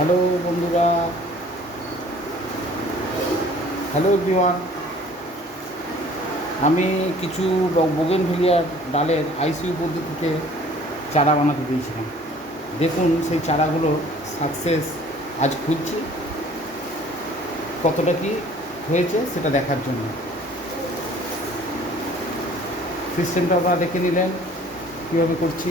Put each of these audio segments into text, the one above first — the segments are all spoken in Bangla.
হ্যালো বন্ধুরা, হ্যালো এভরিওয়ান। আমি কিছু বোগেনভেলিয়ার ডালের আইসিইউ পদ্ধতিতে চারা বানাতে দিয়েছিলাম। দেখুন সেই চারাগুলো সাকসেস আজ খুঁজছি, কতটা কি হয়েছে সেটা দেখার জন্য। সিস্টেমটা আপনারা দেখে নিলেন কীভাবে করছি।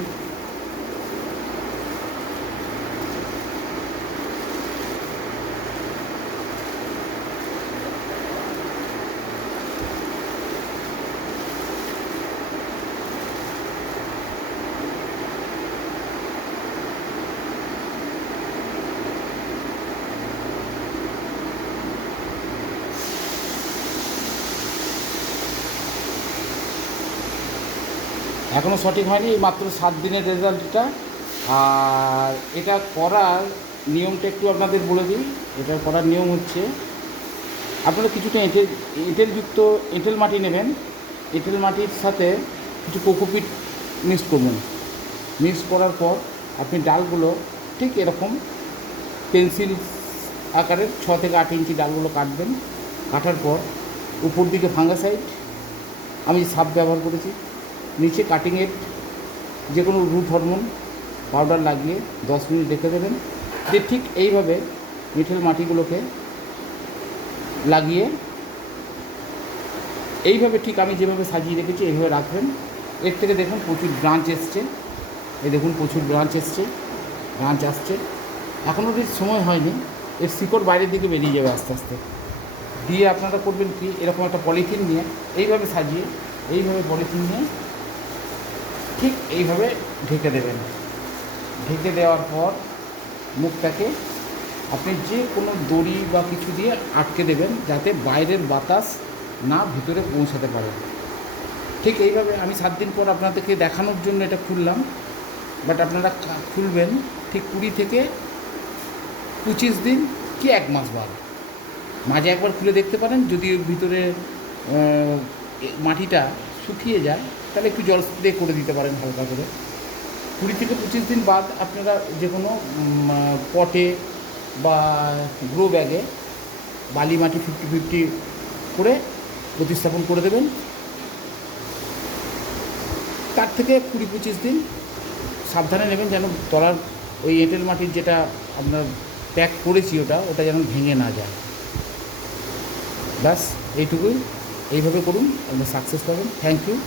এখনও সঠিক হয়নি, এই মাত্র 7 দিনের রেজাল্ট এটা। আর এটা করার নিয়মটা একটু আপনাদের বলে দিই। এটা করার নিয়ম হচ্ছে, আপনারা কিছুটা এঁটেলযুক্ত এঁটেল মাটি নেবেন। এঁটেল মাটির সাথে কিছু কোকোপিট মিক্স করবেন। মিক্স করার পর আপনি ডালগুলো ঠিক এরকম পেন্সিল আকারের 6 থেকে 8 ইঞ্চি ডালগুলো কাটবেন। কাটার পর উপর দিকে ফাঙ্গাসাইড, আমি সাপ ব্যবহার করেছি, নিচে কাটিংয়ের যে কোনো রুট হরমোন পাউডার লাগিয়ে 10 মিনিট রেখে দেবেন। দিয়ে ঠিক এইভাবে এঁটেল মাটিগুলোকে লাগিয়ে এইভাবে ঠিক আমি যেভাবে সাজিয়ে রেখেছি এইভাবে রাখবেন। এর থেকে দেখুন প্রচুর ব্রাঞ্চ এসছে, এই দেখুন প্রচুর ব্রাঞ্চ আসছে। এখনও যদি সময় হয়নি, এর শিকড় বাইরের দিকে বেরিয়ে যাবে আস্তে আস্তে। দিয়ে আপনারা করবেন কি, এরকম একটা পলিথিন নিয়ে এইভাবে সাজিয়ে, এইভাবে পলিথিন নিয়ে ঠিক এইভাবে ঢেকে দেবেন। ঢেকে দেওয়ার পর মুখটাকে আপনি যে কোনো দড়ি বা কিছু দিয়ে আটকে দেবেন, যাতে বাইরের বাতাস না ভিতরে পৌঁছাতে পারে। ঠিক এইভাবে আমি 7 দিন পর আপনাদেরকে দেখানোর জন্য এটা খুললাম। বাট আপনারা খুলবেন ঠিক 20 থেকে 25 দিন কি 1 মাস বাদ। মাঝে একবার খুলে দেখতে পারেন, যদি ভিতরে মাটিটা শুকিয়ে যায় তাহলে একটু জল স্প্রে করে দিতে পারেন হালকা করে। 20 থেকে 25 দিন বাদ আপনারা যে কোনো পটে বা গ্রো ব্যাগে বালি মাটি 50-50 করে প্রতিস্থাপন করে দেবেন। তার থেকে 20-25 দিন সাবধানে নেবেন, যেন তলার ওই এঁটেল মাটির যেটা আপনার প্যাক করেছি ওটা যেন ভেঙে না যায়। ব্যাস এইটুকুই। এইভাবে করুন, আপনি সাকসেস পাবেন। Thank you.